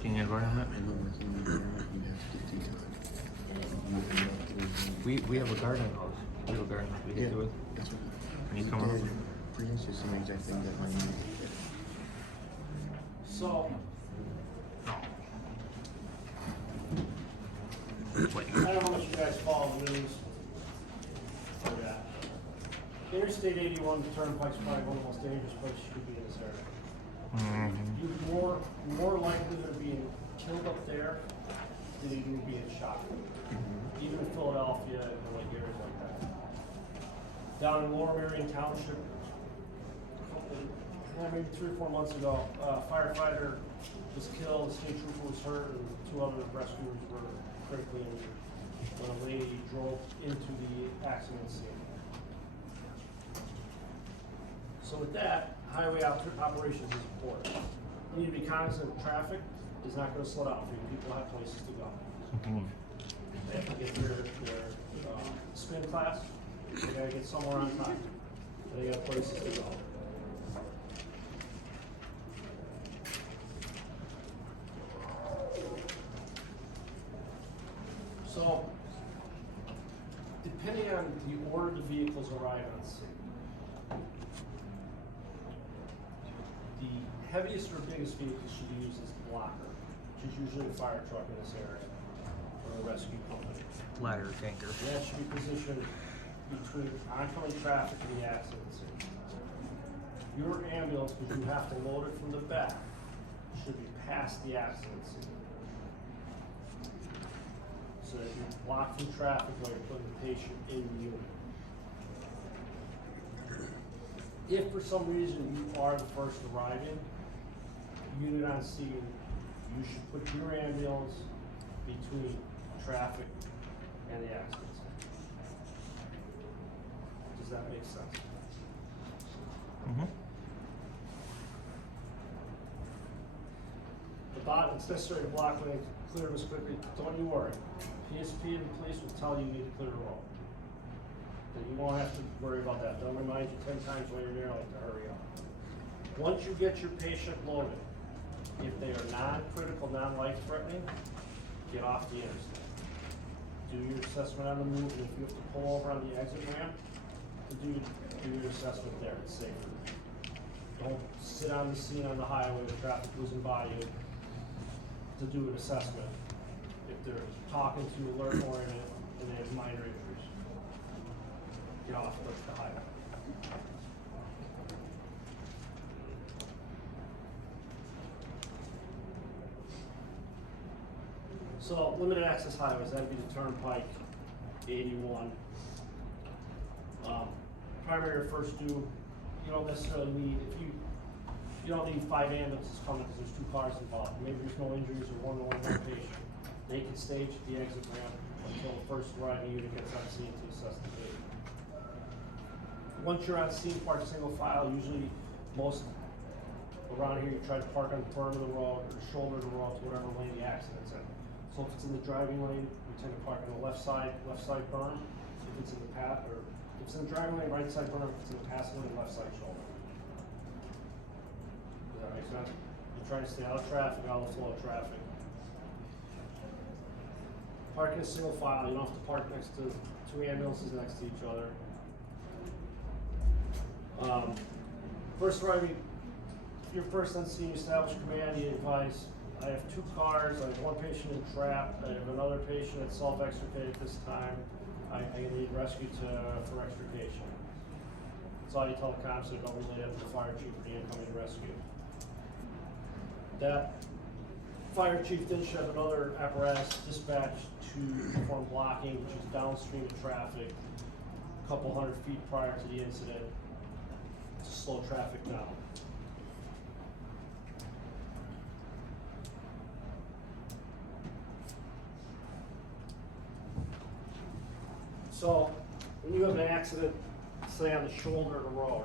working environment. In a working environment, you have to decon. We have a garden house. We have a garden house we can do it. That's what. Can you come over? Pretty much the same exact thing that mine is. So, Wait. I don't know how much you guys follow the news. But, Interstate 81 Turnpike's probably one of the most dangerous places you could be in this area. You're more likely to being killed up there than even being shot. Even in Philadelphia and like areas like that. Down in Lower Marion Township, maybe 3 or 4 months ago, a firefighter was killed, a state trooper was hurt, and 2 other rescuers were critically injured when a lady drove into the accident scene. So with that, highway operations is important. You need to be cognizant of traffic is not going to slow down for you. People have places to go. They have to get their spin class. They got to get somewhere on time. They got places to go. So, depending on the order the vehicles arrive on scene, the heaviest or biggest vehicle should be used as the blocker, which is usually a fire truck in this area, or a rescue company. Ladder tanker. And that should be positioned between oncoming traffic and the accident scene. Your ambulance, because you have to load it from the back, should be past the accident scene. So that you're blocking traffic while you're putting the patient in the unit. If for some reason you are the first arriving unit on scene, you should put your ambulance between traffic and the accident scene. Does that make sense? It's necessary to block lane, clear them as quickly. Don't you worry. PSP and the police will tell you you need to clear the road. Then you won't have to worry about that. They'll remind you 10 times while you're there, like to hurry up. Once you get your patient loaded, if they are non-critical, non-life-threatening, get off the interstate. Do your assessment on the move, and if you have to pull over on the exit ramp, do your assessment there. It's safer. Don't sit on the scene on the highway with traffic whizzing by you to do an assessment if they're talking to alert oriented and they have minor injuries. Get off the highway. So limited access highways, that'd be the Turnpike, 81. Primary or first due, you don't necessarily need, you don't need 5 ambulances coming because there's 2 cars involved. Maybe there's no injuries or one patient. They can stage at the exit ramp until the first arriving unit gets on scene to assess the patient. Once you're on scene, park single file. Usually, most around here, you try to park on the berm of the road or the shoulder of the road to whatever lane the accident's in. So if it's in the driving lane, we tend to park on the left side berm. If it's in the path, or if it's in the driving lane, right side berm. If it's in the passing lane, left side shoulder. Does that make sense? You're trying to stay out of traffic, out of the flow of traffic. Park in a single file. You don't have to park next to 2 ambulances next to each other. First arriving, if you're first on scene, establish command, you advise, I have 2 cars, I have 1 patient in trap, I have another patient that's self-extricated this time, I need rescue for extrication. That's all you tell the cops, so don't relay that to the fire chief or the incoming rescue. That fire chief then should have another apparatus dispatched to perform blocking, which is downstream of traffic, a couple 100 feet prior to the incident, to slow traffic down. So, when you have an accident, say on the shoulder of the road,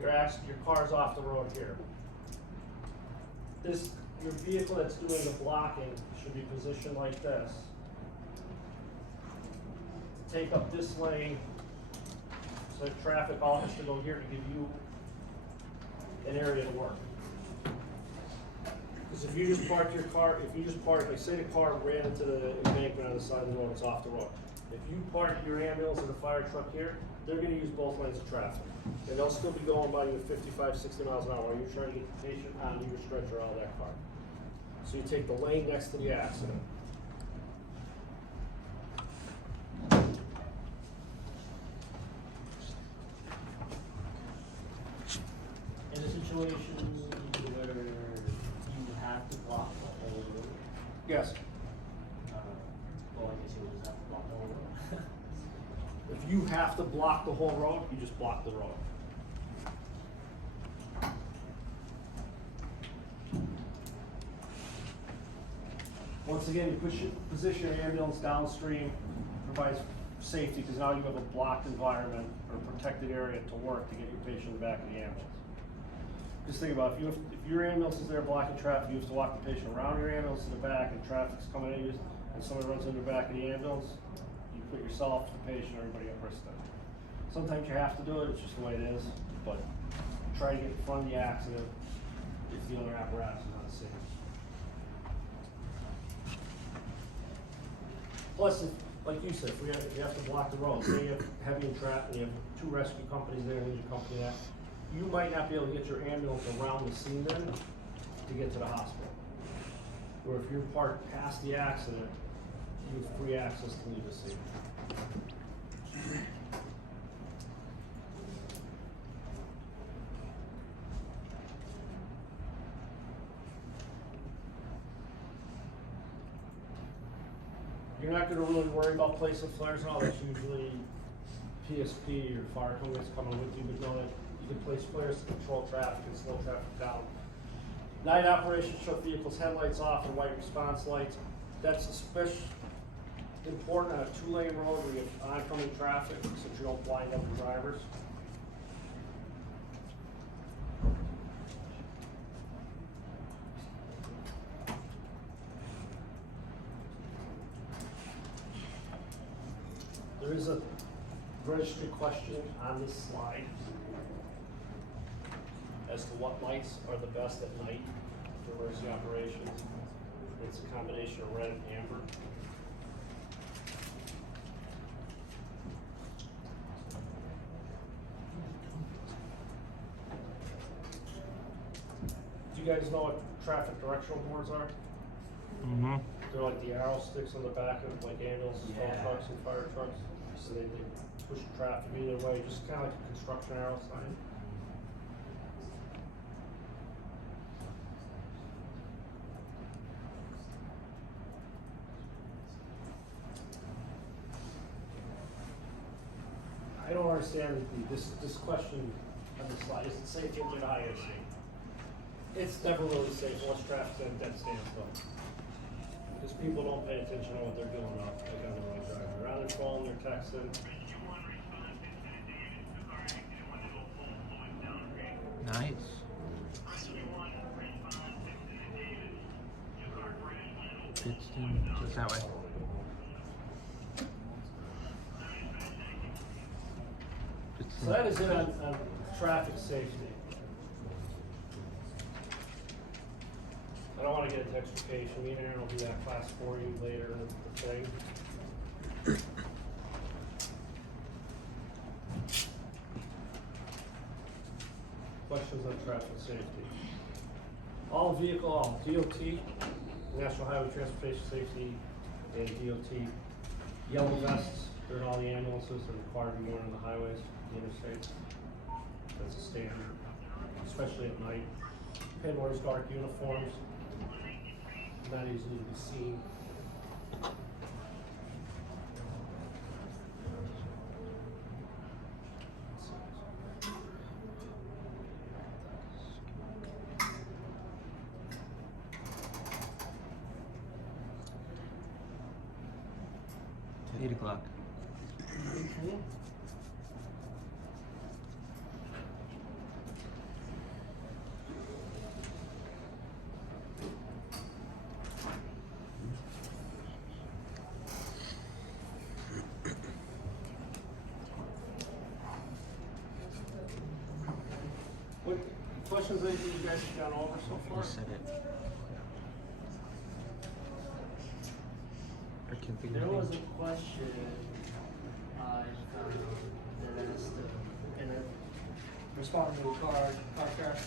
you're your car's off the road here. Your vehicle that's doing the blocking should be positioned like this. Take up this lane, so traffic all has to go here to give you an area to work. Because if you just park your car, like say the car ran into the embankment on the side of the road, it's off the road. If you park your ambulance and the fire truck here, they're gonna use both lanes of traffic. And they'll still be going by you at 55, 60 miles an hour while you're trying to get the patient onto your stretcher out of that car. So you take the lane next to the accident. In a situation where you have to block the whole road, Yes. well, I guess you would just have to block the whole road. If you have to block the whole road, you just block the road. Once again, you position your ambulance downstream, provides safety, because now you have a blocked environment or protected area to work to get your patient in the back of the ambulance. Just think about if your ambulance is there blocking traffic, you have to walk the patient around your ambulance to the back, and traffic's coming at you, and somebody runs into the back of the ambulance, you put yourself, the patient, everybody at risk then. Sometimes you have to do it, it's just the way it is, but try to get in front of the accident if the other apparatus is on the scene. Plus, like you said, if you have to block the road, say you have heavy and traffic, and you have two rescue companies there, and your company that, you might not be able to get your ambulance around the scene then to get to the hospital. Or if you're parked past the accident, you have free access to leave the scene. You're not gonna really worry about placing flares and all, that's usually PSP or fire companies coming with you, but know that you can place flares to control traffic and slow traffic down. Night operations shut vehicles' headlights off and white response lights. That's especially important on a two-lane road where you have oncoming traffic, so you don't blind up the drivers. There is a registry question on this slide as to what lights are the best at night for emergency operations. It's a combination of red and amber. Do you guys know what traffic directional boards are? Mm-hmm. They're like the arrow sticks on the back of like ambulances, tow Yeah. trucks and fire trucks. So they push traffic either way, just kind of like a construction arrow sign. I don't understand this question on the slide. Is it safe into the highway state? It's never really safe unless traffic's at a dead standstill. Because people don't pay attention to what they're doing out like on the road driving. They're on their phone, they're texting. Nice. Pittston, just that way. So that is it on traffic safety. I don't wanna get into extrication, me and Aaron will do that class for you later in the thing. Questions on traffic safety? All DOT, National Highway Transportation Safety, and DOT, yellow vests during all the ambulances are required to be worn on the highways, the interstates. That's a standard, especially at night. Penn wears dark uniforms, not easily to be seen. It's 8 o'clock. questions, anything you guys have gone over so far? You said it. I can't think of There was a anything. question I found that asked, and I responded to a car crash